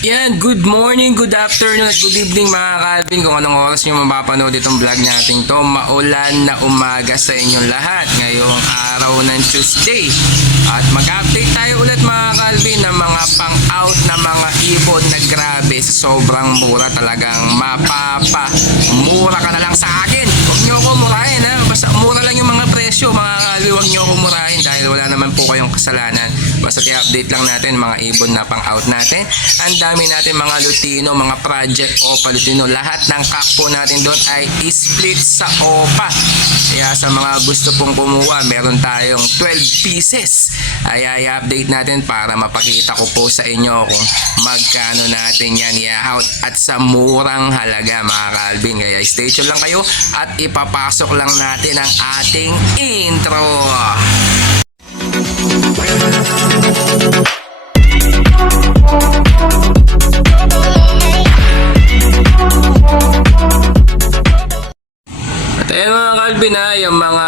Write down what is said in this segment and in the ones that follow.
Yan, good morning, good afternoon, at good evening mga Calvin. Kung anong oras nyo mapapanood itong vlog natin to, maulan na umaga sa inyong lahat ngayong araw ng Tuesday. At mag-update tayo ulit mga Calvin ng mga pang-out na mga ibon na grabe sa sobrang mura, talagang mura ka na lang sa akin. Huwag nyo ako murahin ha, basta mura lang yung mga presyo mga Calvin, huwag nyo ako murahin dahil wala naman po kayong kasalanan. Basta i-update lang natin mga ibon na pang-out natin. Ang dami natin mga Lutino, mga project OPA Lutino. Lahat ng cock po natin doon ay split sa OPA. Kaya sa mga gusto pong kumuha, meron tayong 12 pieces. Ay i-update natin para mapakita ko po sa inyo kung magkano natin yan i-out at sa murang halaga mga Calvin. Kaya stay tuned lang kayo at ipapasok lang natin ang ating intro. At ayan mga Calvin ha, yung mga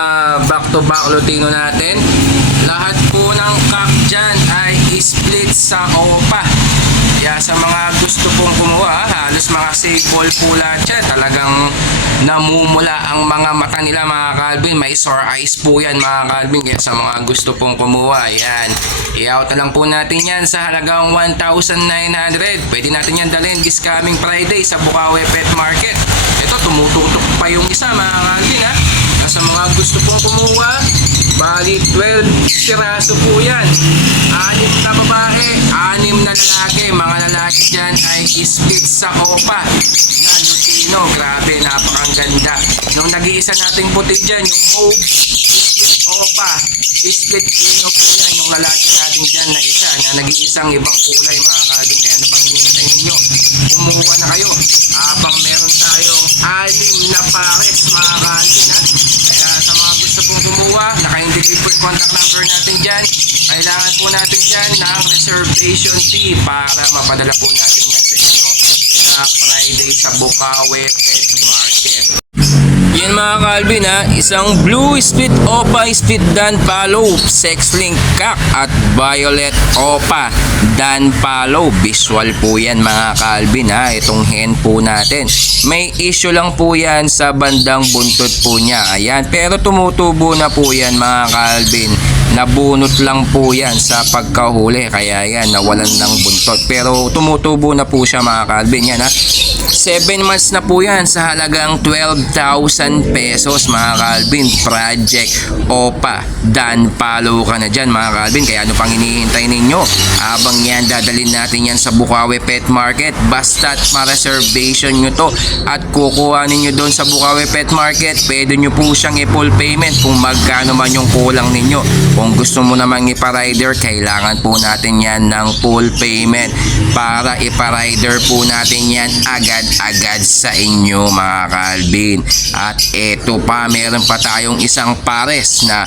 back to back Lutino natin, lahat po ng cock dyan ay split sa OPA. Kaya sa mga gusto pong kumuha, halos mga sable po lahat yan. Talagang namumula ang mga mata nila mga Calvin. May sore eyes po yan mga Calvin. Kaya sa mga gusto pong kumuha, yan, i-out na lang po natin yan sa halagang 1,900. Pwede natin yan dalhin this coming Friday sa Bukawi Pet Market. Ito, tumututok pa yung isa mga Calvin ha. Sa mga gusto pong kumuha, bali 12 piraso po yan. 6 na babae, 6 na lalaki. Mga lalaki dyan ay split sa OPA na Lutino. Grabe, napakaganda. Nung nag-iisa nating puti dyan, yung mauve, split OPA, split Lutino po yan. Yung lalaki natin dyan na isa na nag-iisang ibang kulay mga Calvin. Kaya ano pang hinihintay ninyo? Kumuha na kayo. Habang meron tayong 6 na pares mga Calvin ha. Kaya sa mga gusto pong kumuha, naka-indicate po yung contact number natin dyan. Kailangan po natin dyan ng reservation fee para mapadala po natin yan sa inyo sa Friday sa Bukawi Pet Market. Yan mga Calvin ha, isang blue split OPA, split Dan Palo, sex link cock at violet OPA Dan Palo. Visual po yan mga Calvin ha, itong hen po natin. May issue lang po yan sa bandang buntot po niya. Ayan, pero tumutubo na po yan mga Calvin. Nabunot lang po yan sa pagkahuli, kaya yan nawalan ng buntot, pero tumutubo na po siya mga Calvin. Yan ha, 7 months na po yan sa halagang 12,000 pesos mga Calvin. Project OPA Dan Palo ka na dyan mga Calvin. Kaya ano pang hinihintay ninyo? Habang yan, dadalhin natin yan sa Bukawi Pet Market. Basta't ma-reservation nyo to at kukuha ninyo doon sa Bukawi Pet Market, pwede nyo po siyang i-full payment kung magkano man yung kulang ninyo. Kung gusto mo namang ipa-rider, kailangan po natin yan ng full payment para ipa-rider po natin yan agad-agad sa inyo mga Calvin. At eto pa, meron pa tayong isang pares na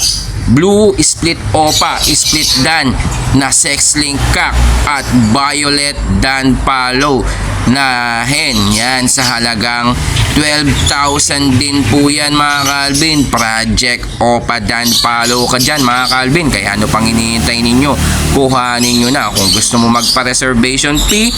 blue split OPA, split Dan na sex link cock at violet Dan Palo na hen. Yan sa halagang 12,000 din po yan mga Calvin. Project OPA Dan Palo ka dyan mga Calvin. Kaya ano pang hinihintay ninyo? Kuhanin nyo na. Kung gusto mo magpa-reservation fee,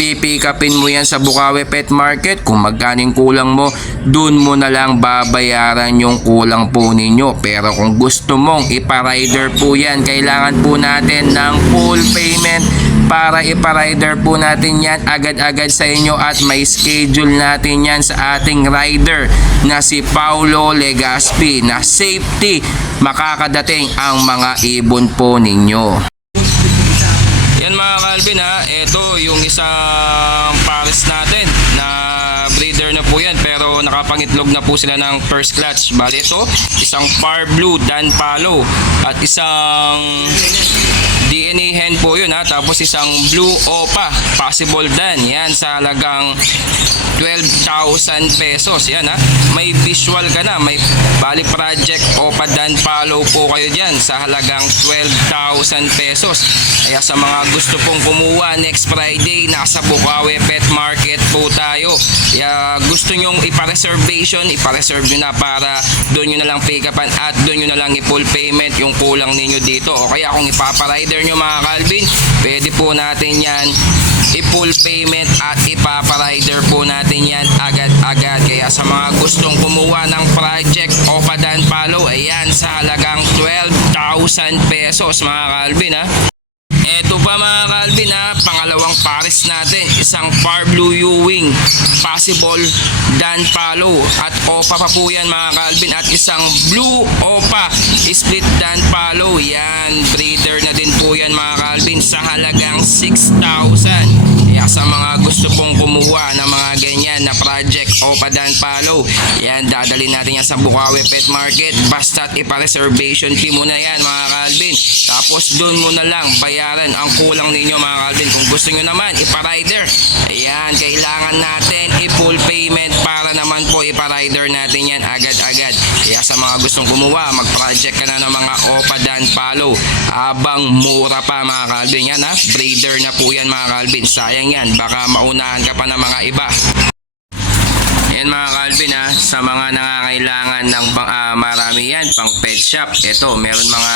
pipick upin mo yan sa Bukawi Pet Market. Kung magkaning kulang mo, dun mo na lang babayaran yung kulang po ninyo. Pero kung gusto mong ipa-rider po yan, kailangan po natin ng full payment para ipa-rider po natin yan agad-agad sa inyo. At may schedule natin yan sa ating rider na si Paulo Legaspi na safety makakadating ang mga ibon po ninyo. Yan mga Calvin ha, ito yung isang pares natin na breeder na po yan, pero nakapangitlog na po sila ng first clutch. Bali ito, isang Par Blue Dan Palo at isang DNA hen po yun ha, tapos isang Blue OPA Possible Dan. Yan sa halagang 12,000 pesos. Yan ha, may visual ka na, may bali project OPA Dan Palo po kayo dyan sa halagang 12,000 pesos. Kaya sa mga gusto pong kumuha next Friday, nasa Bukawi Pet Market po tayo. Kaya gusto nyong ipa-reservation, ipa-reserve nyo na para doon nyo na lang pick upan at doon nyo na lang i-full payment yung kulang ninyo dito. O kaya kung ipapa-rider nyo mga Calvin, pwede po natin yan i-full payment at ipaparider po natin yan agad-agad. Kaya sa mga gustong kumuha ng project OPA Dan Palo, ayan sa halagang 12,000 pesos mga Calvin ha. Eto pa mga Calvin ha, pangalawang pares natin, isang Par Blue Ewing, possible Dan Palo at OPA pa po yan mga Calvin, at isang Blue OPA split Dan Palo, yan breeder na din po yan mga Calvin sa halagang 6,000. Kaya sa mga gusto pong kumuha ng mga ganyan na project OPA Dan Palo, yan dadalhin natin yan sa Bukawi Pet Market, basta't ipa-reservation fee mo na yan mga Calvin, tapos doon mo na lang bayaran ang kulang ninyo mga Calvin. Kung gusto nyo naman ipa-rider, ayan, kailangan natin i-full payment para naman po ipa-rider natin yan agad-agad. Kaya sa mga gustong kumuha, mag-project ka na ng mga OPA Dan Palo habang mura pa mga Calvin. Yan ha, breeder na po yan mga Calvin, sayang yan, baka maunahan ka pa ng mga iba. Yan mga Calvin ha, sa mga nangangailangan ng marami yan pang pet shop, ito meron mga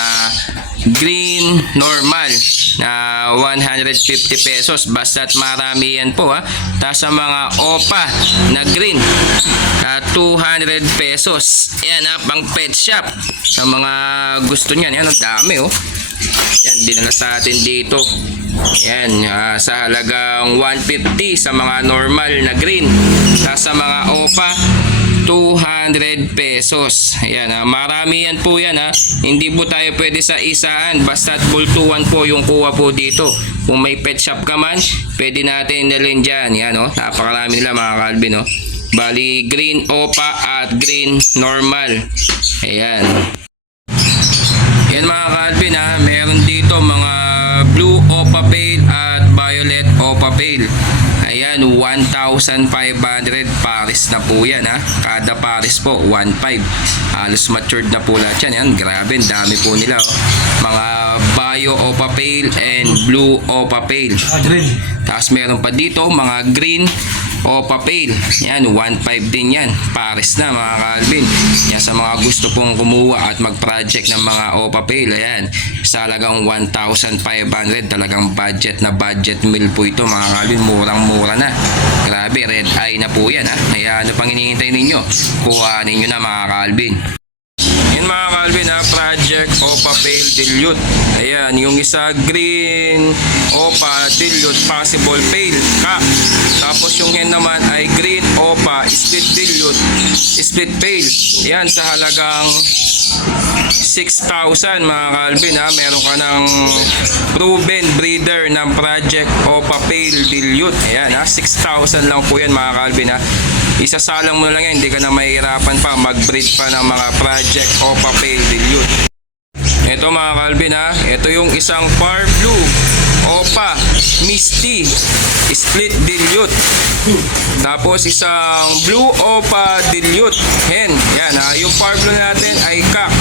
green normal na 150 pesos basta't marami yan po ha. Tapos sa mga OPA na green 200 pesos, yan ha, pang pet shop sa mga gusto niyan. Yan ang dami oh, yan dinala sa atin dito. Yan sa halagang 150 sa mga normal na green, tapos sa mga OPA 200 pesos. Ayan marami yan po yan ha. Hindi po tayo pwede sa isaan, basta't bultuan po yung kuha po dito. Kung may pet shop ka man, pwede natin dalhin dyan. Yan oh, napakarami nila mga Calvin oh. Bali green OPA at green normal. Ayan. Yan mga Calvin ha, meron dito mga blue OPA Pale at violet OPA Pale. Ayan, 1,500 pares na po yan ha. Kada pares po 1,500. Halos matured na po lahat yan. Yan, grabe, dami po nila oh. Mga bio OPA Pale and blue OPA Pale. Tapos meron pa dito mga green OPA Pale. Yan, 1,500 din yan. Pares na mga Calvin. Yan sa mga gusto pong kumuha at mag-project ng mga OPA Pale. Ayan, sa halagang 1,500. Talagang budget na budget meal po ito mga Calvin. Murang-mura na. Grabe, red eye na po yan ha. Kaya ano pang hinihintay ninyo? Kuhanin nyo na mga Calvin. Yan mga Calvin ha, project OPA Pale Dilute. Ayan, yung isa green OPA Dilute possible Pale Cap. Tapos yung hen naman ay green OPA split Dilute split Pale. Yan sa halagang 6,000 mga Calvin ha. Meron ka ng proven breeder ng project OPA Pale Dilute. Ayan ha, 6,000 lang po yan mga Calvin ha. Isasalang mo na lang yan, hindi ka na mahihirapan pa mag-breed pa ng mga project OPA Pale Dilute. Ito mga Calvin ha, ito yung isang Par Blue OPA Misty split Dilute. Tapos isang blue OPA Dilute hen. Yan ha, yung Par Blue natin ay cock,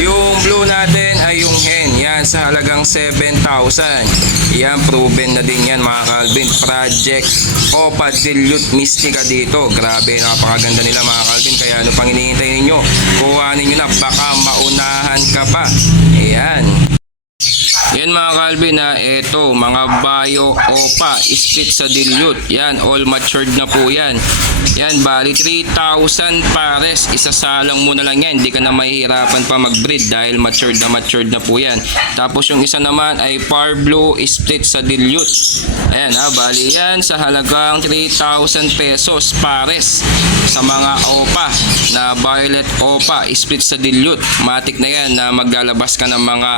yung blue natin ay yung hen. Yan sa halagang 7,000. Yan, proven na din yan mga Calvin. Project OPA Dilute Misty ka dito. Grabe, napakaganda nila mga Calvin. Kaya ano pang hinihintay ninyo? Kuhanin nyo na, baka maunahan ka pa. Ayan. Yan mga Calvin ha, ito mga bio OPA split sa dilute. Yan, all matured na po yan. Yan, bali 3,000 pares. Isasalang mo na lang yan, hindi ka na mahihirapan pa mag-breed dahil matured na po yan. Tapos yung isa naman ay Par Blue split sa dilute. Ayan ha, bali yan sa halagang 3,000 pesos pares sa mga OPA na violet OPA split sa dilute. Matik na yan na maglalabas ka ng mga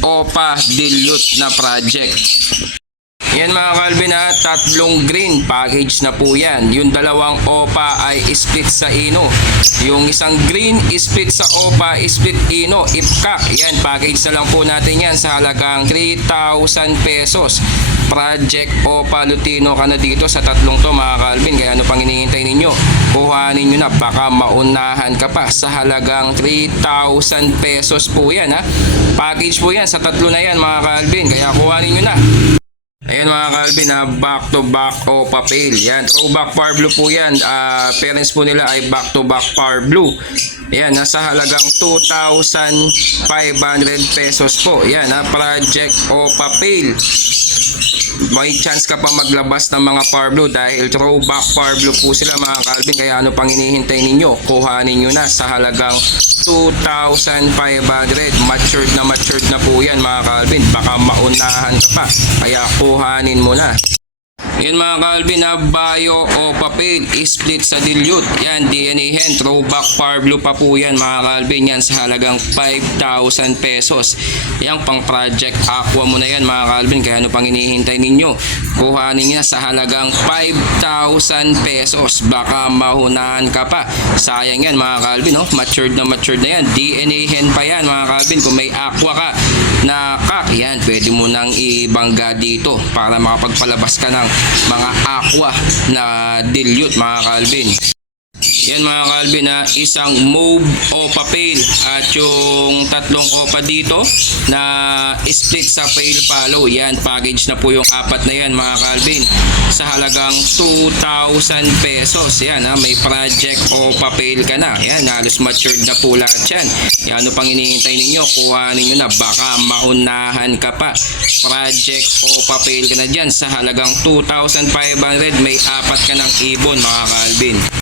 OPA Dilute na project. Yan mga Calvin ha, tatlong green package na po yan. Yung dalawang OPA ay split sa Ino. Yung isang green split sa OPA split Ino Ipkak. Yan, package na lang po natin yan sa halagang 3,000 pesos. Project OPA Lutino ka na dito sa tatlong to mga Calvin. Kaya ano pang hinihintay ninyo? Kuhanin nyo na, baka maunahan ka pa. Sa halagang 3,000 pesos po yan ha. Package po yan sa tatlo na yan mga Calvin. Kaya kuhanin nyo na. Ayan mga Calvin ha, back to back OPA Pale. Yan, throwback Par Blue po yan. Parents po nila ay back to back Par Blue. Ayan, nasa halagang 2,500 pesos po. Yan ha, project OPA Pale. may chance ka pa maglabas ng mga Power Blue dahil throwback Power Blue po sila mga Calvin. Kaya ano pang hinihintay ninyo? Kuhanin nyo na sa halagang 2,500. Matured na po yan mga Calvin. Baka maunahan ka pa. Kaya kuhanin mo na. Yan mga Calvin, bio o papel, split sa dilute. Yan, DNA hen, throwback Power Blue pa po yan mga Calvin. Yan sa halagang 5,000 pesos. Yan pang project aqua mo na yan mga Calvin. Kaya ano pang hinihintay ninyo? Kuhanin niya sa halagang 5,000 pesos. Baka mahunahan ka pa. Sayang yan mga Calvin, oh. Matured na yan. DNA hen pa yan mga Calvin. Kung may aqua ka na kak, yan, pwede mo nang ibangga dito para makapagpalabas ka ng mga aqua na dilute mga Calvin. Yan mga Calvin, isang mauve o papel at yung tatlong opa dito na split sa pale follow. Yan, package na po yung apat na yan mga Calvin sa halagang 2,000 pesos. Yan, may project o papel ka na. Yan, halos matured na po lahat yan. Yan, ano pang hinihintay ninyo? Kuhanin nyo na, baka maunahan ka pa. Project o papel ka na dyan sa halagang 2,500. May apat ka ng ibon mga Calvin.